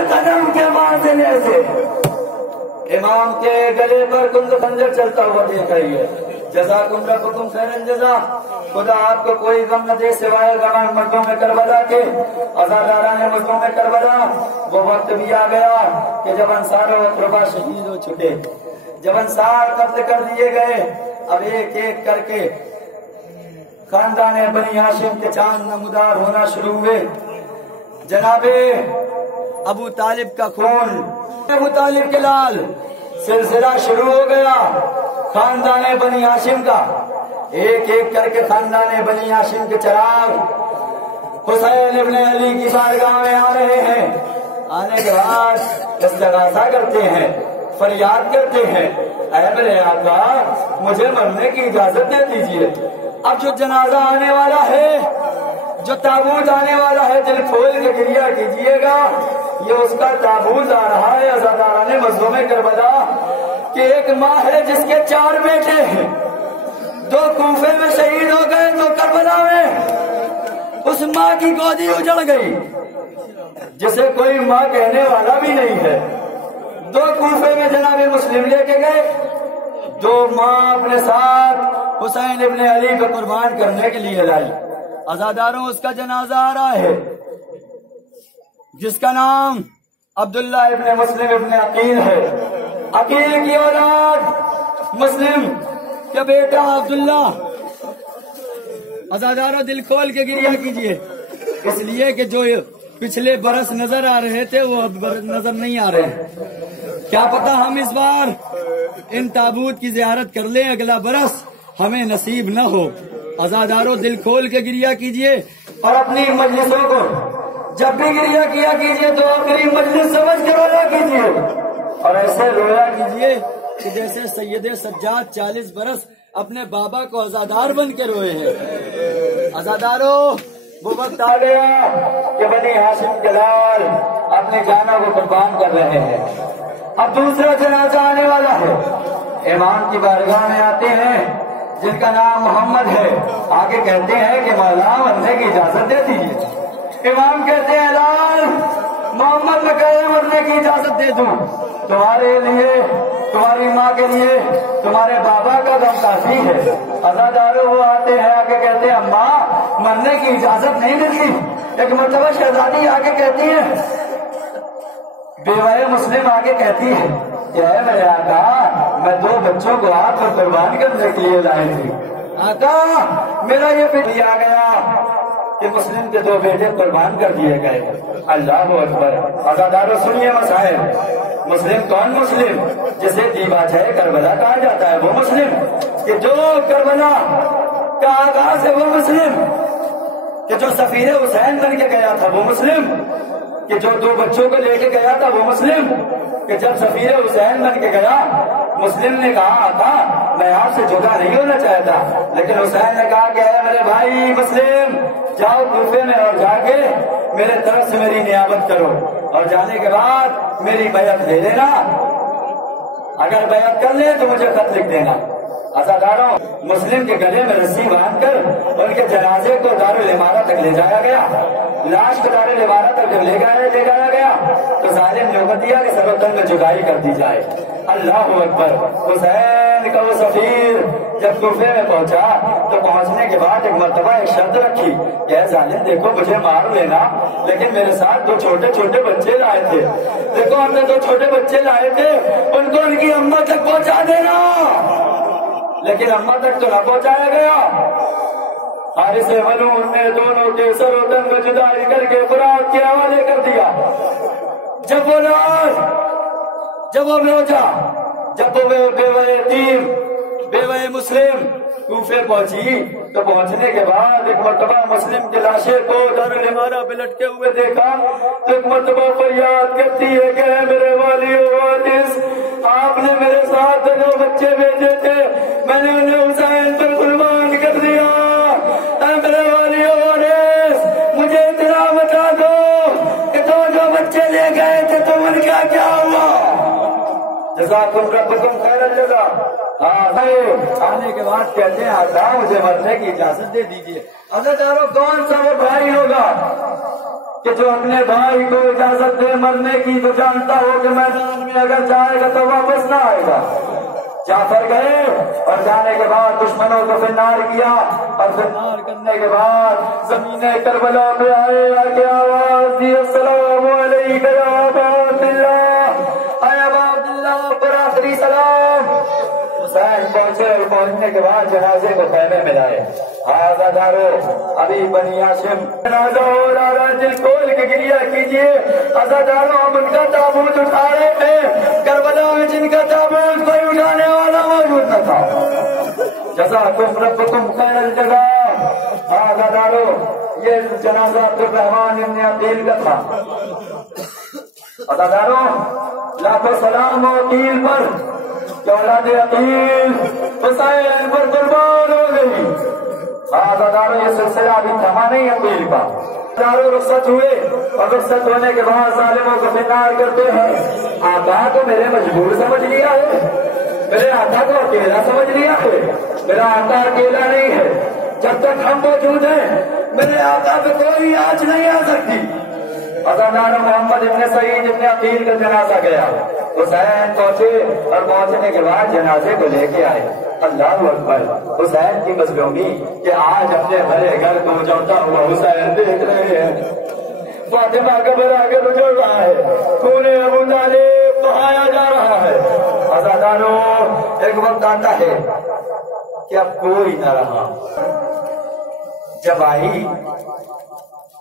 ہر قدم کے فاصلے سے امام کے گلے پر کند خنجر چلتا ہوا دیکھ رہی ہے. جزاکم ربکم خیر الجزا. خدا آپ کو کوئی غم نہ دے سوائے غم مردوں میں کربلا کے. عزاداران مردوں میں کربلا. وہ وقت بھی آ گیا کہ جب انصار و اقربا شہید ہو چکے, جب انصار قتل کر دیے گئے, اب ایک ایک کر کے خاندان بنی ہاشم کے چاند نمودار ہونا شروع ہوئے. جناب ابو طالب کا خون, ابو طالب کے لال سلسلہ شروع ہو گیا خاندان بنی ہاشم کا. ایک ایک کر کے خاندان بنی ہاشم کے چراغ حسین ابن علی کی بارگاہ میں آ رہے ہیں. آنے کے بعد استغاثہ کرتے ہیں, فریاد کرتے ہیں, اے میرے آقا مجھے مرنے کی اجازت دے دیجیے. اب جو جنازہ آنے والا ہے, جو تابوت آنے والا ہے, دل کھول کے گریہ کیجیے گا. یہ اس کا تابوت آ رہا ہے عزاداران مظلوم کربلا کہ ایک ماں ہے جس کے 4 بیٹے ہیں, 2 کوفے میں شہید ہو گئے, 2 کربلا میں. اس ماں کی گودی اجڑ گئی جسے کوئی ماں کہنے والا بھی نہیں ہے. 2 کوفے میں جناب مسلم لے کے گئے, 2 ماں اپنے ساتھ حسین ابن علی کو قربان کرنے کے لیے لائی. عزاداروں اس کا جنازہ آ رہا ہے جس کا نام عبداللہ ابن مسلم ابن عقیل ہے. عقیل کی اولاد مسلم کا بیٹا عبداللہ. عزاداروں دل کھول کے گریہ کیجیے, اس لیے کہ جو پچھلے برس نظر آ رہے تھے وہ اب نظر نہیں آ رہے ہیں. کیا پتا ہم اس بار ان تابوت کی زیارت کر لیں, اگلا برس ہمیں نصیب نہ ہو. عزاداروں دل کھول کے گریہ کیجیے اور اپنی مجلسوں کو جب بھی گریہ کیا کیجیے تو آخری مجلس سمجھ کے رویا کیجیے, اور ایسے رویا کیجیے کہ جیسے سید سجاد 40 برس اپنے بابا کو عزادار بن کے روئے ہیں. عزاداروں وہ وقت آ گیا کہ بنی ہاشم کے لال اپنی جانوں کو قربان کر رہے ہیں. اب دوسرا جنازہ آنے والا ہے. امام کی بارگاہ میں آتے ہیں جن کا نام محمد ہے. آگے کہتے ہیں کہ مولا مرنے کی اجازت دے دیجیے. امام کہتے ہیں لال محمد میں کہے مرنے کی اجازت دے دوں, تمہارے لیے, تمہاری ماں کے لیے, تمہارے بابا کا غم کافی ہے. عزاداروں وہ آتے ہیں, آگے کہتے ہیں اماں مرنے کی اجازت نہیں ملتی. ایک مرتبہ شہزادی آگے کہتی ہے, بیوہ مسلم آگے کہتی ہے کہ اے میرے آقا میں 2 بچوں کو آپ پر قربان کرنے کے لیے لائی تھی. آقا میرا یہ بھی آ گیا کہ مسلم کے 2 بیٹے قربان کر دیے گئے. اللہ اکبر. عزاداروں سنیے مسائل. مسلم کون مسلم؟ جسے دیباچہ کربلا کہا جاتا ہے وہ مسلم, کہ جو کربلا کا آغاز ہے وہ مسلم, کہ جو سفیر حسین بن کے گیا تھا وہ مسلم, کہ جو 2 بچوں کو لے کے گیا تھا وہ مسلم, کہ جب سفیر حسین بن کے گیا مسلم نے کہا آقا میں آپ سے جدا نہیں ہونا چاہتا, لیکن حسین نے کہا کہ اے میرے بھائی مسلم جاؤ کوفے میں اور جا کے میرے طرف سے میری نیابت کرو, اور جانے کے بعد میری بیعت لے لینا, اگر بیعت کر لیں تو مجھے خط لکھ دینا. عزاداروں مسلم کے گلے میں رسی باندھ کر ان کے جنازے کو دارالامارہ تک لے جایا گیا. لاش کو دارالامارہ تک جب لے جایا گیا تو ظالم نے حکم دیا کہ سبقتن میں جدائی کر دی جائے. اللہ اکبر. حسین کا وہ سفیر جب کوفے میں پہنچا تو پہنچنے کے بعد ایک مرتبہ ایک شرط رکھی کہ اے ظالم دیکھو مجھے مار لینا, لیکن میرے ساتھ 2 چھوٹے چھوٹے بچے لائے تھے, دیکھو ہم نے 2 چھوٹے بچے لائے تھے, ان کو ان کی اماں تک پہنچا دینا. لیکن اماں تک تو نہ پہنچایا گیا. حارث ملعون نے دونوں کے سر و تن میں جدائی کر کے فرات کے حوالے کر دیا. جب وہ لاش, جب وہ موجہ, جب وہ بیوہ یتیم, بیوہ مسلم کوفے پہنچی تو پہنچنے کے بعد ایک مرتبہ مسلم کی لاشیں کو دارالامارہ پہ لٹکے ہوئے دیکھا تو ایک مرتبہ فریاد کرتی ہے کہ اے میرے والی و وارث, آپ نے میرے ساتھ 2 بچے بھیجے تھے, میں نے انہیں حسین پر قربان کر دیا. اے میرے والی و وارث مجھے اتنا بتا دو کہ 2 جو بچے لے گئے تھے تو ان کا کیا ہوا؟ جزاکم ربکم خیر الجزا. آنے کے بعد کہتے ہیں آقا مجھے مرنے کی اجازت دے دیجیے. عزاداروں کون سا وہ بھائی ہوگا کہ جو اپنے بھائی کو اجازت دے مرنے کی تو جانتا ہو کہ میدان میں اگر جائے گا تو واپس نہ آئے گا۔ جعفر گئے اور جانے کے بعد دشمنوں کو فنار کیا، اور فنار کرنے کے بعد زمین کربلا پہ آئے، آگے آواز دی السلام علیکم یا ابا عبداللہ، اے ابا عبداللہ پر آخری سلام۔ حسین پہنچے اور پہنچنے کے بعد جنازے کو خیمے میں لائے۔ آزادارو ابھی بنی ہاشم جنازہ ہو رہا ہے، دل کھول کے گریہ کیجیے۔ آزادارو ہم ان کا تابوت اٹھا رہے تھے، کربلا میں جن کا تابوت کوئی اٹھانے والا موجود نہ تھا۔ جزاکم ربکم خیر الجزا۔ آزادارو یہ جنازہ عبدالرحمن ابن عقیل کا تھا۔ آزادارو لاکھوں سلام ہو عقیل پر کہ اولاد عقیل حسین پر قربان ہو گئی۔ آزادارو یہ سلسلہ ابھی تھما نہیں عقیل کا۔ آزادارو رخصت ہوئے اور رخصت ہونے کے بعد ظالموں کو فنار کرتے ہیں۔ آقا کو میرے مجبور سمجھ لیا ہے، میرے آقا کو اکیلا سمجھ لیا ہے، میرا آقا اکیلا نہیں ہے، جب تک ہم موجود ہیں میرے آقا پہ کوئی آنچ نہیں آ سکتی۔ آزادارو محمد ابن سعید ابن عقیل کا جنازہ گیا، حسین پہنچے اور پہنچنے کے بعد جنازے کو لے کے آئے۔ اللہ اکبر، حسین کی مظلومی کہ آج اپنے بھرے گھر کو جوتا ہوا حسین دیکھ رہے ہیں۔ فاطمہ قبر آگے رجوع رہا ہے، خون ابو طالب بہایا جا رہا ہے۔ آزادارو ایک وقت آتا ہے کہ اب کوئی نہ رہا، جب آئی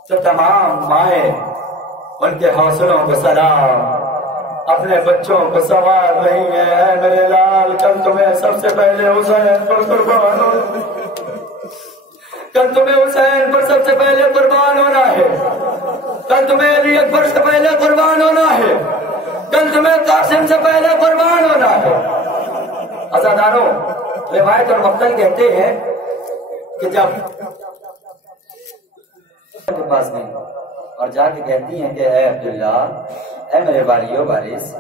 تو تمام مائیں ان کے حوصلوں کو سلام، اپنے بچوں کو سنوار رہی ہیں۔ اے میرے لال، کل تمہیں سب سے پہلے حسین پر قربان ہونا، کل تمہیں حسین پر سب سے پہلے قربان ہونا ہے، کل تمہیں علی اکبر سے پہلے قربان ہونا ہے، کل تمہیں قاسم سے پہلے قربان ہونا ہے۔ آزادارو روایت اور مقتل کہتے ہیں کہ جب کے پاس گئی اور جا کے کہتی ہیں کہ اے عبداللہ، اے میرے والیو وارث،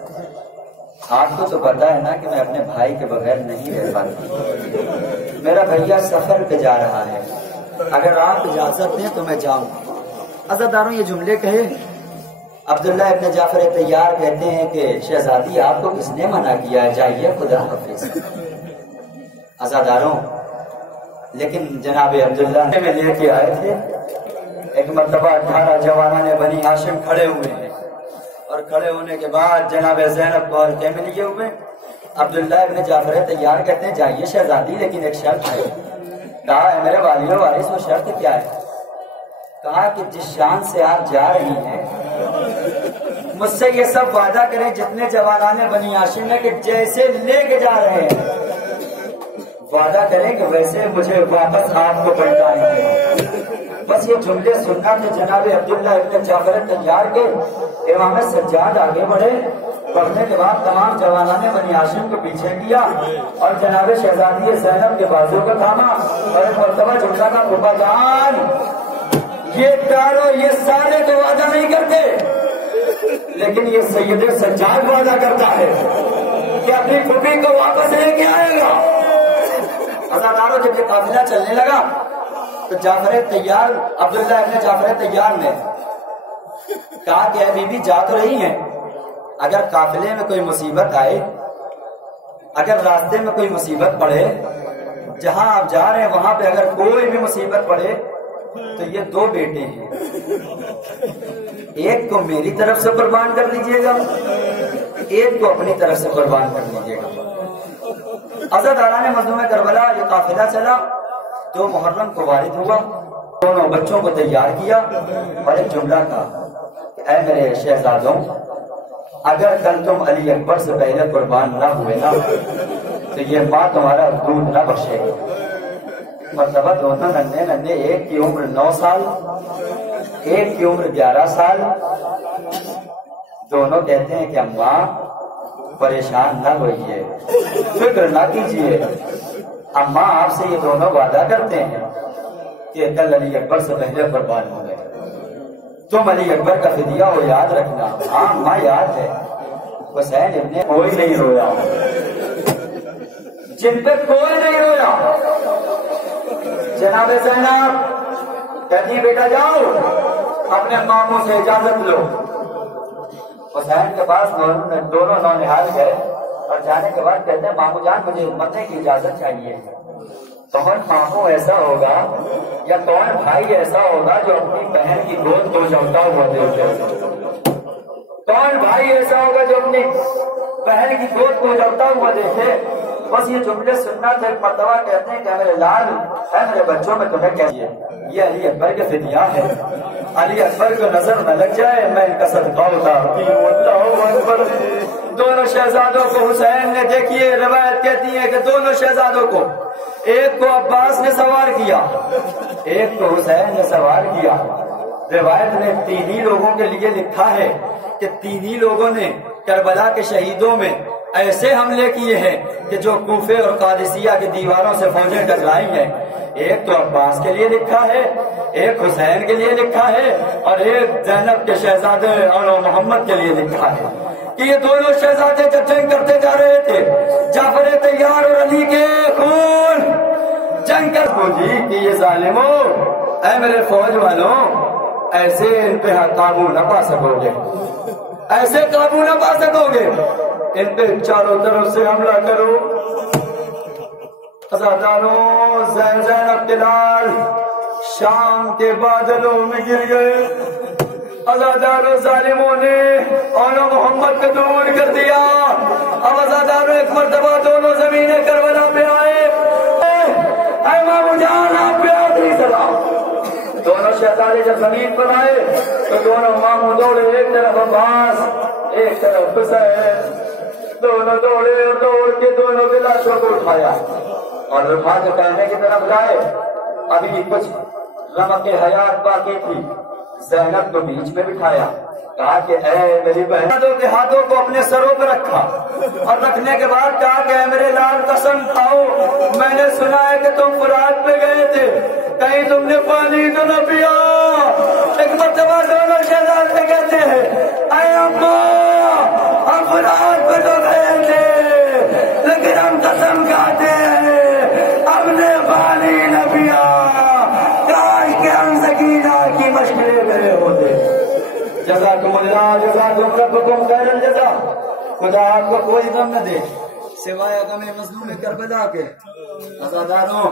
آپ کو تو پتا ہے نا کہ میں اپنے بھائی کے بغیر نہیں رہ پاتی، میرا بھیا سفر پہ جا رہا ہے، اگر آپ اجازت دیں تو میں جاؤں۔ عزاداروں یہ جملے کہے، عبداللہ ابن جعفر طیار کہتے ہیں کہ شہزادی آپ کو کس نے منع کیا ہے، جائیے خدا حافظ۔ عزاداروں لیکن جناب عبداللہ میں لے کے آئے تھے، ایک مرتبہ 18 جوانوں نے بنی ہاشم کھڑے ہوئے ہیں، اور کھڑے ہونے کے بعد جناب زینب کو حلقے میں لیے ہوئے۔ عبداللہ ابن جعفر طیار کہتے ہیں جائیے شہزادی لیکن ایک شرط ہے۔ کہا ہے میرے والیو وارث، وہ شرط کیا ہے؟ کہا کہ جس شان سے آپ جا رہی ہیں مجھ سے یہ سب وعدہ کریں جتنے جوانان بنی ہاشم ہیں کہ جیسے لے کے جا رہے ہیں وعدہ کریں کہ ویسے مجھے واپس آپ کو پلٹائیں گے۔ بس یہ جملے سننا تھے جناب عبداللہ ابن جعفر طیار کے۔ امام سجاد آگے بڑھے، بڑھنے کے بعد تمام جوانان بنی ہاشم کو پیچھے کیا اور جناب شہزادی زینب کے بازو کو تھاما اور ایک مرتبہ جملہ کا پھوپھا جان، یہ چاروں یہ سارے تو وعدہ نہیں کرتے لیکن یہ سید سجاد وعدہ کرتا ہے کہ اپنی پھوپھی کو واپس لے کے آئے گا۔ عزاداروں جب یہ قافلہ چلنے لگا تو جعفر طیار، عبداللہ ابن جعفر طیار نے کہا کہ اے بی بی جا تو رہی ہیں، اگر قافلے میں کوئی مصیبت آئے، اگر راستے میں کوئی مصیبت پڑے، جہاں آپ جا رہے ہیں وہاں پہ اگر کوئی بھی مصیبت پڑے تو یہ دو بیٹے ہیں، ایک کو میری طرف سے قربان کر لیجئے گا، ایک کو اپنی طرف سے قربان کر لیجئے گا۔ عزاداران مظلوم کربلا یہ قافلہ چلا، 2 محرم کو وارد ہوا، دونوں بچوں کو تیار کیا اور ایک جملہ کہا کہ اے میرے شہزادوں، اگر کل تم علی اکبر سے پہلے قربان نہ ہوئے نا تو یہ ماں تمہارا دودھ نہ بخشے گی۔ مرتبہ دونوں ننھے ننھے، ایک کی عمر 9 سال، ایک کی عمر 11 سال، دونوں کہتے ہیں کہ اماں پریشان نہ ہوئیے، فکر نہ کیجیے، اماں آپ سے یہ دونوں وعدہ کرتے ہیں کہ کل علی اکبر سے پہلے قربان ہو گئے، تم علی اکبر کا فدیہ ہو یاد رکھنا۔ ہاں اماں یاد ہے۔ حسین ابن کوئی نہیں رویا، جن پہ کوئی نہیں رویا۔ جناب زینب کہتی بیٹا جاؤ اپنے ماموں سے اجازت لو۔ حسین کے پاس دونوں نونہال گئے اور جانے کے بعد کہتے ہیں ماموں جان مجھے مرنے کی اجازت چاہیے۔ کون ماموں ایسا ہوگا یا کون بھائی ایسا ہوگا جو اپنی بہن کی گود کو جمتا ہوا دیکھے؟ کون بھائی ایسا ہوگا جو اپنی بہن کی گود کو جمتا ہوا دیکھے؟ بس یہ جملے سننا تو ایک مرتبہ کہتے ہیں کہ میرے لال اے میرے بچوں میں تمہیں کہیے یہ علی اکبر کے فدیہ ہے، علی اکبر کو نظر نہ لگ جائے میں ان کا صدقہ اتارتی ہوں۔ اللہ اکبر۔ دونوں شہزادوں کو حسین نے دیکھیے، روایت کہتی ہے کہ دونوں شہزادوں کو، ایک کو عباس نے سوار کیا، ایک کو حسین نے سوار کیا۔ روایت نے تینی لوگوں کے لیے لکھا ہے کہ تینی لوگوں نے کربلا کے شہیدوں میں ایسے حملے کیے ہیں کہ جو کوفے اور قادسیہ کی دیواروں سے فوجیں ٹکرائی ہیں۔ ایک تو عباس کے لیے لکھا ہے، ایک حسین کے لیے لکھا ہے، اور ایک زینب کے شہزادے اور محمد کے لیے لکھا ہے کہ یہ دونوں شہزادے جب جنگ کرتے جا رہے تھے، جعفر طیار اور علی کے خون جنگ کر جی کہ یہ ظالموں اے میرے فوج والوں ایسے ان پہ قابو نہ پا سکو گے، ایسے قابو نہ پا سکو گے، ان پہ چاروں طرف سے حملہ کرو۔ عزاداروں زینب کے لال شام کے بادلوں میں گر گئے۔ عزاداروں ظالموں نے اور محمد کو دور کر دیا۔ اب عزاداروں ایک مرتبہ دونوں زمین کربلا پہ آئے۔ اے مامو جان آپ پہ آخری سلام۔ دونوں شہزادے جب زمین پر آئے تو دونوں مامو دوڑے، ایک طرف عباس ایک طرف حسین، دونوں دوڑے اور دوڑ کے دونوں کی لاشوں کو اٹھایا اور اٹھا کے کہنے کی طرف لائے۔ ابھی کچھ رمق حیات باقی تھی، زینب کو بیچ میں بٹھایا، کہا کہ اے میری بہنوں کے ہاتھوں کو اپنے سروں پہ رکھا اور رکھنے کے بعد کہا کہ اے میرے لال قسم کھاؤ میں نے سنا ہے کہ تم فرات پہ گئے تھے، کہیں تم نے پانی تو نہ پیا؟ ایک مرتبہ دونوں شہزادے کہتے ہیں اے اماں ہم فرات پہ تو گئے تھے لیکن ہم قسم کھاتے ہیں ہم نے پانی نہ پیا، کاش کہ ہم سکینہ کی مشکلیں گئے ہوتے۔ جزاکم اللہ جزاکم ربکم خیر الجزا۔ خدا آپ کو کوئی غم نہ دے سوائے غم مظلوم کربلا کے۔ عزاداروں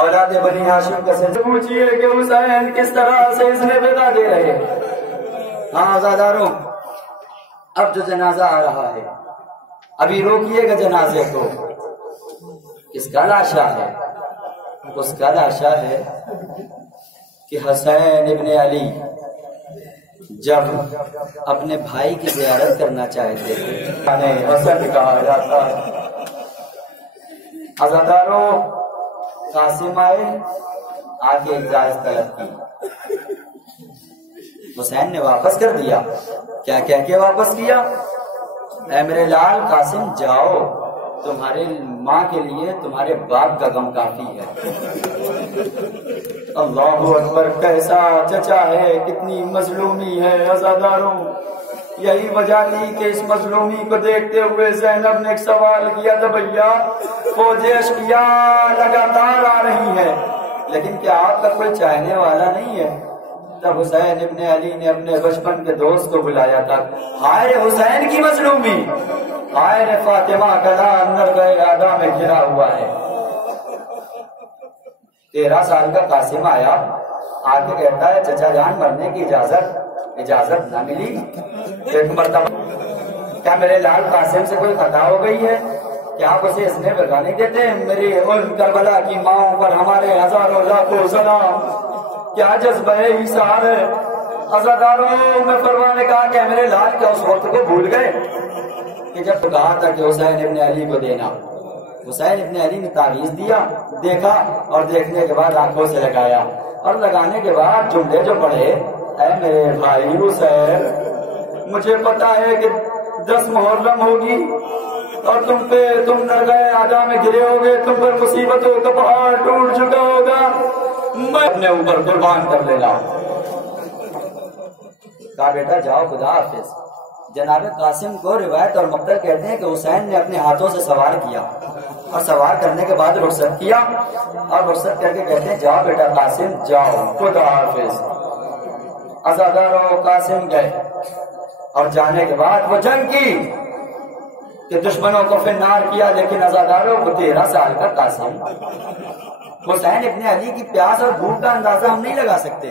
اولاد بنی ہاشم کا سے پوچھئے کہ حسین کس طرح سے اس نے ودا دے رہے۔ ہاں عزاداروں اب جو جنازہ آ رہا ہے ابھی روکیے گا جنازے کو، اس کا لاشا ہے، اس کا لاشا ہے کہ حسین ابن علی جب اپنے بھائی کی زیارت کرنا چاہتے تھے حسن کہا جاتا ہے۔ عزاداروں قاسم آئے، آگے اجازت طلب کی، حسین نے واپس کر دیا۔ کیا کہہ کے واپس کیا؟ اے میرے لال قاسم جاؤ، تمہارے ماں کے لیے تمہارے باپ کا غم کافی ہے۔ اللہ اکبر، کیسا چچا ہے، کتنی مظلومی ہے۔ عزاداروں یہی وجہ تھی کہ اس مظلومی کو دیکھتے ہوئے زینب نے ایک سوال کیا تھا، بھیا فوجیں اشقیاء لگاتار آ رہی ہیں لیکن کیا آپ کا کوئی چاہنے والا نہیں ہے؟ تب حسین ابن علی نے اپنے بچپن کے دوست کو بلایا تھا۔ ہائے حسین کی مظلومی، ہائے فاطمہ کا نام نرگہ آدھا میں گھرا ہوا ہے۔ 13 سال کا قاسم آیا، آگے کہتا ہے چچا جان مرنے کی اجازت نہ ملی۔ ایک مرتبہ کیا میرے لال قاسم سے کوئی خطا ہو گئی ہے؟ کیا آپ اسے اس نے بگا نہیں دیتے؟ میری ان کربلا کی ماں پر ہمارے ہزاروں لاکھوں سلام، کیا جذبہ ایثار ہے۔ عزاداروں میں فرمان نے کہا کہ میرے لال کیا اس وقت کو بھول گئے کہ جب کہا تھا کہ حسین ابن علی کو دینا؟ حسین ابن علی نے تعویذ دیا، دیکھا اور دیکھنے کے بعد آنکھوں سے لگایا اور لگانے کے بعد جملے جو پڑھے، اے میرے بھائی حسین مجھے پتا ہے کہ 10 محرم ہوگی اور تم نرگہ آدھا میں گرے ہوگے، تم پر مصیبتوں کا پہاڑ ٹوٹ چکا ہوگا، میں اپنے اوپر قربان کر لینا۔ کہا بیٹا جاؤ خدا حافظ۔ جناب قاسم کو روایت اور مقدر کہتے ہیں کہ حسین نے اپنے ہاتھوں سے سوار کیا اور سوار کرنے کے بعد رخصت کیا اور رخصت کر کے کہتے ہیں جاؤ بیٹا قاسم جاؤ خدا حافظ۔ عزاداروں قاسم گئے اور جانے کے بعد وہ جنگ کی کہ دشمنوں کو فنار کیا، لیکن عزاداروں کو 13 سال کا قاسم۔ حسین ابن علی کی پیاس اور بھوک کا اندازہ ہم نہیں لگا سکتے،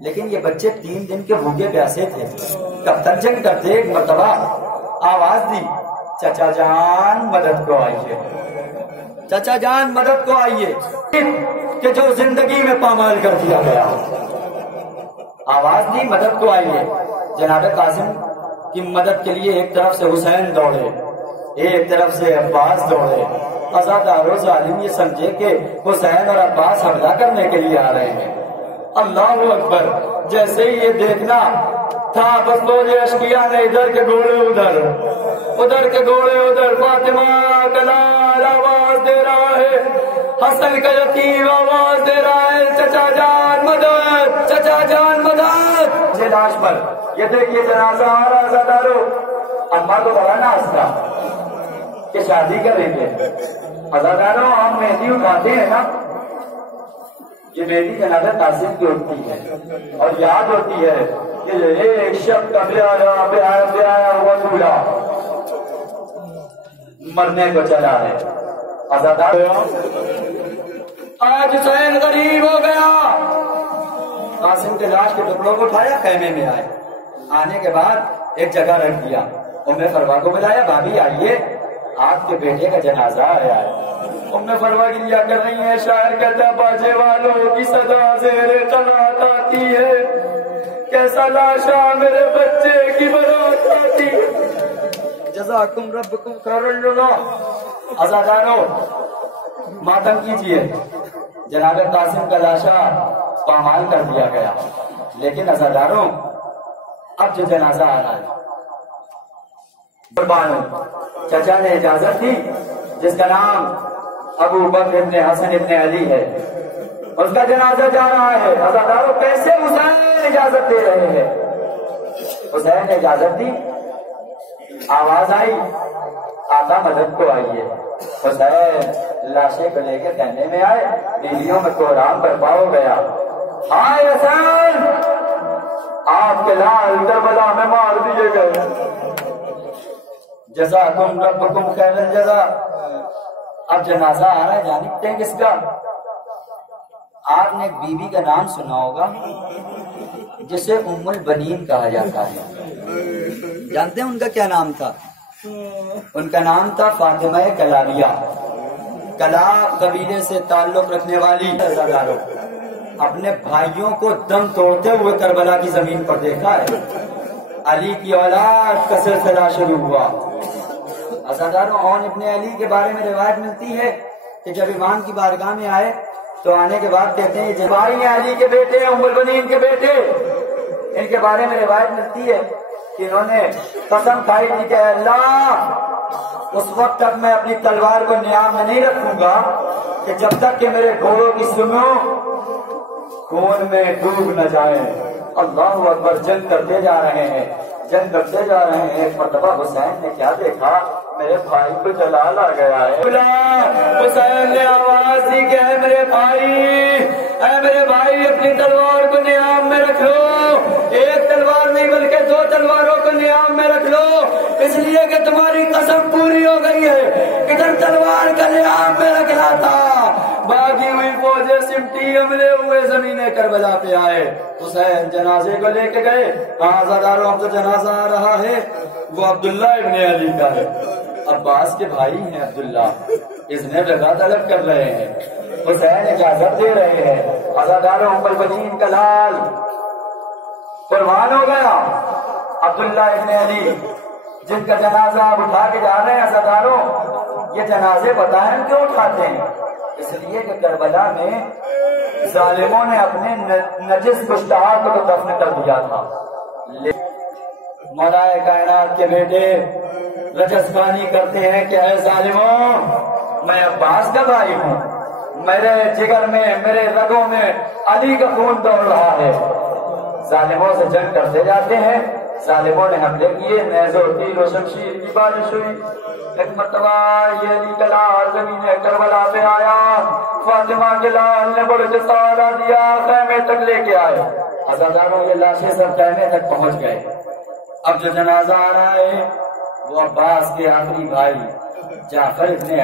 لیکن یہ بچے 3 دن کے بھوکے پیاسے تھے۔ کب تک جنگ کرتے؟ ایک مرتبہ آواز دی چچا جان مدد کو آئیے، چچا جان مدد کو آئیے، کہ جو زندگی میں پامال کر دیا گیا۔ آواز دی مدد کو آئیے۔ جناب قاسم کی مدد کے لیے ایک طرف سے حسین دوڑے، ایک طرف سے عباس دوڑے۔ عزادارو ظالم یہ سمجھے کہ حسین اور عباس حملہ کرنے کے لیے آ رہے ہیں۔ اللہ اکبر! جیسے ہی یہ دیکھنا تھا بس بولے اشکیا نے ادھر کے گھوڑے ادھر، ادھر کے گھوڑے ادھر، فاطمہ کا لال آواز دے رہا ہے، حسن کا یتیم آواز دے رہا ہے چچا جان مدد، چچا جان مدد۔ لاش پر یہ دیکھیے جنازہ آ رہا۔ عزادارو اماں تو بڑا ناز تھا کہ شادی کریں گے۔ عزادارو ہم مہندی اٹھاتے ہیں نا، یہ مہندی جناب قاسم کی ہوتی ہے اور یاد ہوتی ہے کہ ایک شب کا بیایا ہوا دولہا مرنے کو چلا ہے۔ عزادارو آج حسین غریب ہو گیا۔ قاسم کے لاش کے ٹکڑوں کو اٹھایا، خیمے میں آئے، آنے کے بعد ایک جگہ رکھ دیا۔ ام فروا کو بلایا، بھابھی آئیے آپ کے بیٹے کا جنازہ آیا ہے۔ ام فروا گریا کر رہی ہے، شاعر کہتا باجے والوں کی صدا زیر قنات آتی ہے، کیسا لاشا میرے بچے کی برات آتی ہے۔ جزاکم ربکم خیر الجزاء۔ عزادارو ماتم کیجئے، جناب قاسم کا لاشا پامال کر دیا گیا، لیکن عزاداروں اب جو جنازہ آ رہا ہے قربانوں، چچا نے اجازت دی جس کا نام ابو بکر ابن حسن ابن علی ہے، اس کا جنازہ جا رہا ہے۔ عزاداروں کیسے حسین اجازت دے رہے ہیں؟ حسین نے اجازت دی، آواز آئی آقا مدد کو آئیے۔ حسین لاشے کو لے کے کہنے میں آئے، بیویوں میں کوہرام برپا ہو گیا۔ آئے حسین آپ کے لال کربلا میں مار دیے گئے، جزاکم ربکم خیر الجزاء۔ اب جنازہ آ رہا ہے، جانتے ہیں کس کا؟ آپ نے ایک بیوی کا نام سنا ہوگا جسے ام البنین کہا جاتا ہے، جانتے ہیں ان کا کیا نام تھا؟ ان کا نام تھا فاطمہ کلابیہ۔ کلاب قبیلے سے تعلق رکھنے والی عزاداروں اپنے بھائیوں کو دم توڑتے ہوئے کربلا کی زمین پر دیکھا ہے۔ علی کی اولاد کا سلسلہ شروع ہوا۔ عزاداروں اون ابن علی کے بارے میں روایت ملتی ہے کہ جب امام کی بارگاہ میں آئے تو آنے کے بعد کہتے ہیں بھائی ہیں علی کے بیٹے، ام البنین کے بیٹے۔ ان کے بارے میں روایت ملتی ہے کہ انہوں نے قسم کھائی تھی کہ اللہ اس وقت تک میں اپنی تلوار کو نیام میں نہیں رکھوں گا کہ جب تک کہ میرے گھوڑوں کی سنوں خون میں ڈوب نہ جائیں۔ اللہ اکبر! جنگ کرتے جا رہے ہیں، جنگ کرتے جا رہے ہیں۔ ایک مرتبہ حسین نے کیا دیکھا؟ میرے بھائی کو جلال آ گیا ہے۔ حسین نے آواز دی کہ اے میرے بھائی، اے میرے بھائی، اپنی تلوار کو نیام میں رکھ لو۔ ایک تلوار نہیں بلکہ 2 تلواروں کو نیام میں رکھ لو، اس لیے کہ تمہاری قسم پوری ہو گئی ہے۔ ادھر تلوار کا نیام میں رکھنا تھا۔ باغی ہوئی فوجیں سمٹی حملے ہوئے زمین کربلا پہ آئے۔ حسین جنازے کو لے کے گئے۔ عزاداروں اب تو جنازہ آ رہا ہے، وہ عبداللہ ابن علی کا ہے، عباس کے بھائی ہیں عبداللہ، اذن رضا طلب کر رہے ہیں، حسین اجازت دے رہے ہیں۔ عزاداروں ام البنین کا لال قربان ہو گیا، عبداللہ ابن علی، جن کا جنازہ آپ اٹھا کے جا رہے ہیں۔ عزاداروں یہ جنازے بتائیں کیوں اٹھاتے ہیں؟ اس لیے کہ کربلا میں ظالموں نے اپنے نجس گشتہا کو تو دفن کر دیا تھا، مولا کائنات کے بیٹے رجسخانی کرتے ہیں کہ اے ظالموں، میں عباس کا بھائی ہوں، میرے جگر میں، میرے رگوں میں علی کا خون دوڑ رہا ہے۔ ظالموں سے جنگ کرتے جاتے ہیں، ظالموں نے حملے کیے، نیزوں تیر و شمشیر کی بارش ہوئی۔ ایک مرتبہ یہ علی کا لال زمین کربلا پہ آیا، فاطمہ کے لال نے بڑے سہارا دیا، خیمے تک لے کے آئے۔ عزاداروں یہ لاشیں سب خیمے تک پہنچ گئے۔ اب جو جنازہ آ رہا ہے وہ عباس کے آخری بھائی جعفر ابن